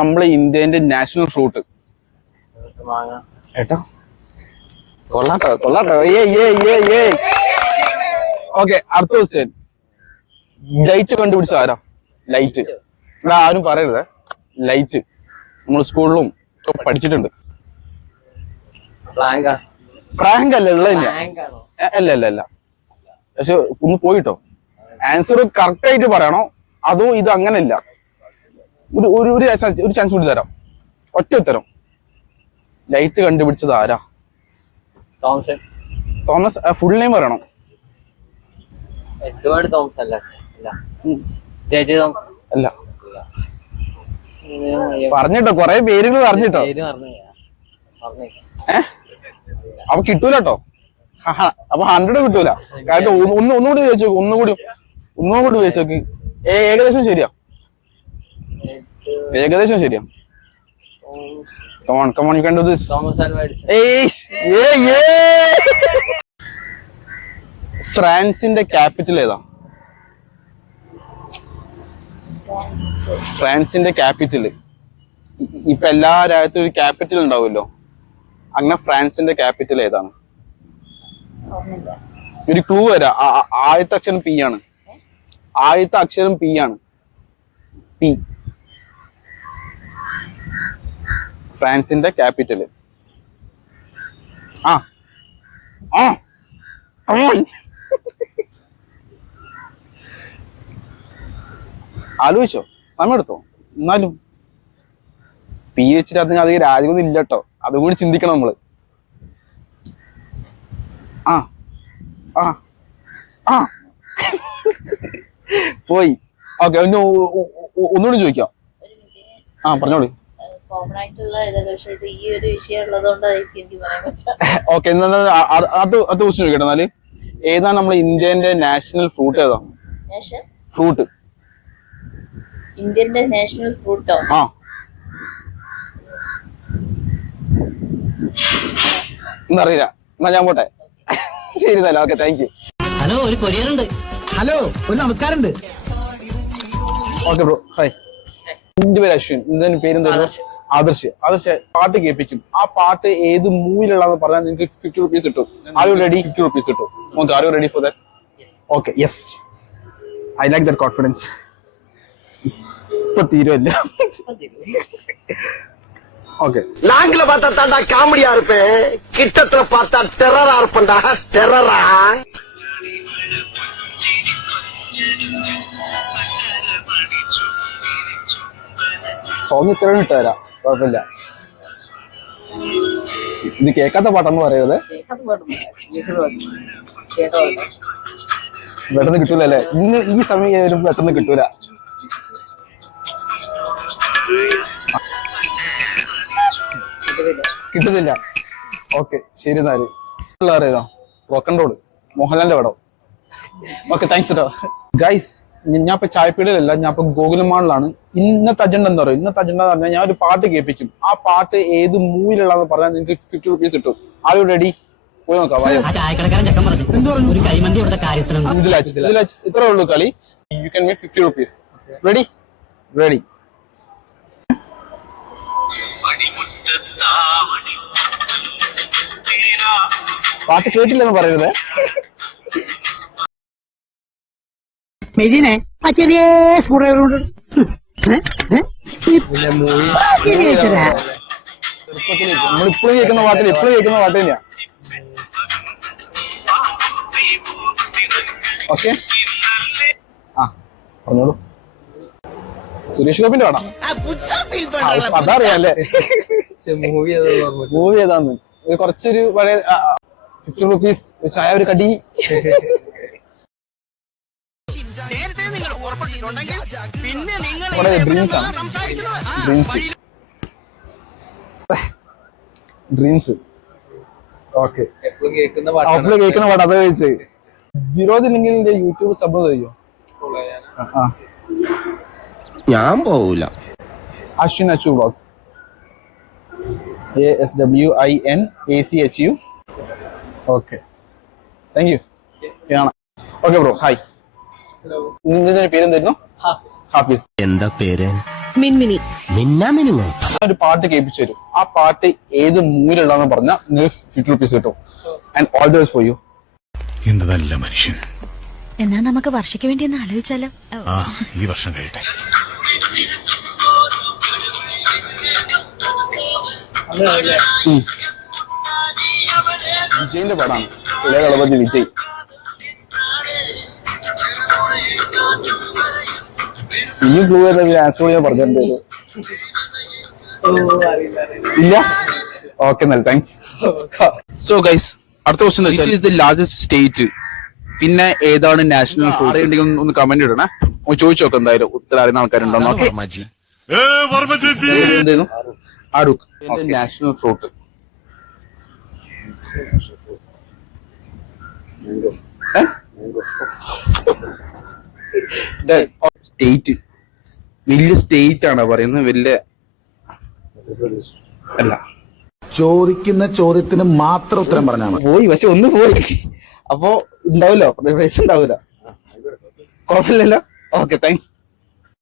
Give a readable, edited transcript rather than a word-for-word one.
നമ്മളെ ഇന്ത്യന്റെ national fruit. ഏട്ടാ കൊള്ളാട്ടോ. Okay, അടുത്ത ക്വസ്റ്റ്യൻ. ലൈറ്റ് കണ്ടുപിടിച്ച ആരാ? ലൈറ്റ്. ഇവിടെ ആരും പറയരുത്. ലൈറ്റ് നമ്മൾ സ്കൂളിലും പഠിച്ചിട്ടുണ്ട്. പ്രാങ്ക് അല്ല, ഉള്ള അല്ല. പക്ഷെ ഒന്ന് പോയിട്ടോ. ആൻസർ കറക്റ്റ് ആയിട്ട് പറയണോ അതോ ഇത് അങ്ങനെയല്ല? ഒരു ചാൻസ് കൂടി തരാം. ഒറ്റ ഉത്തരം. ലൈറ്റ് കണ്ടുപിടിച്ചത് ആരാ? തോമസ്. ഫുൾ നെയിം പറയണം. എഡ്വേർഡ് തോമസ് അല്ല. അല്ല. പറഞ്ഞിട്ടോ, കൊറേ പേരുകൾ പറഞ്ഞിട്ടോ. അപ്പൊ കിട്ടൂല കേട്ടോ. അപ്പൊ 100 കിട്ടൂല. കാരണം ഒന്നുകൂടി ചോദിച്ചു നോക്ക്. ഒന്നുകൂടി ചോദിച്ചു നോക്ക്. ഏകദേശം ശരിയാ. Come on, you can do this. Thomas Alva Edison. ഫ്രാൻസിന്റെ ക്യാപിറ്റൽ ഏതാ? ഫ്രാൻസിന്റെ ക്യാപിറ്റൽ. ഇപ്പൊ എല്ലാ രാജ്യത്തും ഒരു ക്യാപിറ്റൽ ഉണ്ടാവുമല്ലോ. അങ്ങനെ ഫ്രാൻസിന്റെ ക്യാപിറ്റൽ ഏതാണ്? ഒരു ക്ലൂ വരാം. ആദ്യത്തെ അക്ഷരം പി ആണ്. പി. ഫ്രാൻസിന്റെ ക്യാപിറ്റൽ. ആലോചിച്ചോ, സമയം എടുത്തോ. എന്നാലും പി വെച്ചിട്ട് അതിന് അധികം രാജ്യമൊന്നും ഇല്ല കേട്ടോ. അതും കൂടി ചിന്തിക്കണം നമ്മള്. പോയി. ഓക്കെ, ഒന്നുകൂടി ചോദിക്കാം. പറഞ്ഞോളൂ. ഓക്കെ, അത് ക്വസ്റ്റ്യൻ ചോദിക്കട്ടെ. എന്നാല് ഏതാണ് നമ്മളെ ഇന്ത്യന്റെ നാഷണൽ ഫ്രൂട്ട്? ഏതാ ഫ്രൂട്ട്? ഇന്ത്യന്റെ നാഷണൽ ഫ്രൂട്ടോ? എന്നറിയില്ല. എന്നാ ഞാൻ പോട്ടെ. ശരി തന്നെ. Okay, thank you. ഹലോ, ഒരു കൊറിയർ ഉണ്ട്. ഹലോ, ഒരു നമസ്കാരം. Okay bro, hi. എന്റെ പേര് അശ്വിൻ. ഇതിന്റെ പേരെന്തായിരുന്നു? ആദർശ്. പാട്ട് കേൾപ്പിക്കും. ആ പാട്ട് ഏത് മൂവിലുള്ളതെന്ന് പറഞ്ഞാൽ നിങ്ങൾക്ക് 50 rupees കിട്ടും. Are you ready? 50 rupees കിട്ടും. Are you ready for that? Okay, yes. I like that confidence. ഇപ്പൊ തീരുമല്ല. ஓகே. நாங்கள பார்த்தா தாண்டா காமெடியா இருப்பேன், கிட்டத்துல பார்த்தா டெரரா இருப்பேன்டா. டெரரா. സോങ് ഇത്ര ഇട്ടുതരാം, കുഴപ്പമില്ല. ഇത് കേൾക്കാത്ത പാട്ടെന്ന് പറയരുത്. പെട്ടെന്ന് കിട്ടൂലല്ലേ? ഇന്ന് ഈ സമയം പെട്ടെന്ന് കിട്ടൂല. കിട്ടുന്നില്ല. ഓക്കെ, ശരി. എന്നാല് അറിയാം. റോക്ക് ആൻഡ് റോൾ, മോഹൻലാലിന്റെ പടം. ഓക്കെ, താങ്ക്സ് കേട്ടോ. ഗൈസ്, ഞാൻ ഇപ്പൊ ചായപ്പീടിയിലല്ല, ഞാൻ ഇപ്പൊ ഗോകുലമാളിലാണ്. ഇന്നത്തെ അജണ്ട എന്താ പറയുക? ഇന്നത്തെ അജണ്ട എന്ന് പറഞ്ഞാൽ ഞാൻ ഒരു പാട്ട് കേൾപ്പിക്കും. ആ പാട്ട് ഏത് മൂവിലുള്ളതെന്ന് പറഞ്ഞാൽ നിങ്ങൾക്ക് 50 rupees കിട്ടും. Are you ready? പോയി നോക്കാം. ഇത്രേ ഉള്ളൂ കളി. You can make 50 rupees. Ready? Ready. പാട്ട് കേട്ടില്ലെന്ന് പറയരുത്. ചെറിയ സ്കൂളുകളുണ്ട്. നമ്മളിപ്പോഴും കേൾക്കുന്ന പാട്ട് തന്നെയാ. ഓക്കെ, പറഞ്ഞോളൂ. സുരേഷ് ഗോപിന്റെ പാടാം. അതറിയാല്ലേ മൂവി ഏതാന്ന്? കുറച്ചൊരു പഴയ 50 rupees ചായ, ഒരു കടി. ഡ്രീംസ് ആണ്. ഡ്രീംസ്. ഓക്കെ, എപ്പോഴും കേൾക്കുന്ന പാട്ട്. അത് വെച്ച് വിരോധില്ലെങ്കിൽ യൂട്യൂബ് സബ് ചെയ്യോ? ഞാൻ പോവൂല. Ashwin Achu vlogs. ASWINACHU. Okay, thank you. Okay bro, hi. നിന്റെ പേരെന്തായിരുന്നു? ഹാഫിസ്. എന്താ പേര്? മിൻമിനി. മിന്നാമിനുങ്ങോ? ഒരു പാട്ട് കേൾപ്പിച്ചു തരും. ആ പാട്ട് ഏത് മൂവിലുള്ളതെന്ന് പറഞ്ഞാൽ നിങ്ങൾക്ക് 50 rupees കിട്ടും. And all the best for you. എന്ത് നല്ല മനുഷ്യൻ. എന്നാ നമുക്ക് വർഷയ്ക്ക് വേണ്ടി ഒന്ന് ആലോചിച്ചാലോ? ആ ഈ വർഷം കഴിയട്ടെ. വിജയിന്റെ പടമാണ്. ഇളയ ദളപതി വിജയ്. ഈ ബ്ലൂ ആൻസർ ഞാൻ പറഞ്ഞിട്ടുണ്ട്. ഇല്ല, ഓക്കെ എന്നാൽ താങ്ക്സ്. സോ ഗൈസ്, അടുത്ത question is the largest state. പിന്നെ ഏതാണ് നാഷണൽ ഫ്രൂട്ട്? അറിയണ്ടെങ്കിൽ ഒന്ന് കമന്റ് ഇടണേ. ചോദിച്ചു നോക്കാം എന്തായാലും ഉത്തരം അറിയുന്ന ആൾക്കാരുണ്ടോ. എന്തായിരുന്നു ആഡൂക്ക് നാഷണൽ ഫ്രൂട്ട്? സ്റ്റേറ്റ്, വലിയ സ്റ്റേറ്റ് ആണ് പറയുന്നത്, വലിയ അല്ല. ചോദിക്കുന്ന ചോദ്യത്തിന് മാത്രം ഉത്തരം പറഞ്ഞാൽ മതി. പോയി, പക്ഷെ ഒന്ന് പോയി. അപ്പോ ഉണ്ടാവില്ലോ, പൈസ ഉണ്ടാവില്ല. കുഴപ്പമില്ലല്ലോ. Okay thanks.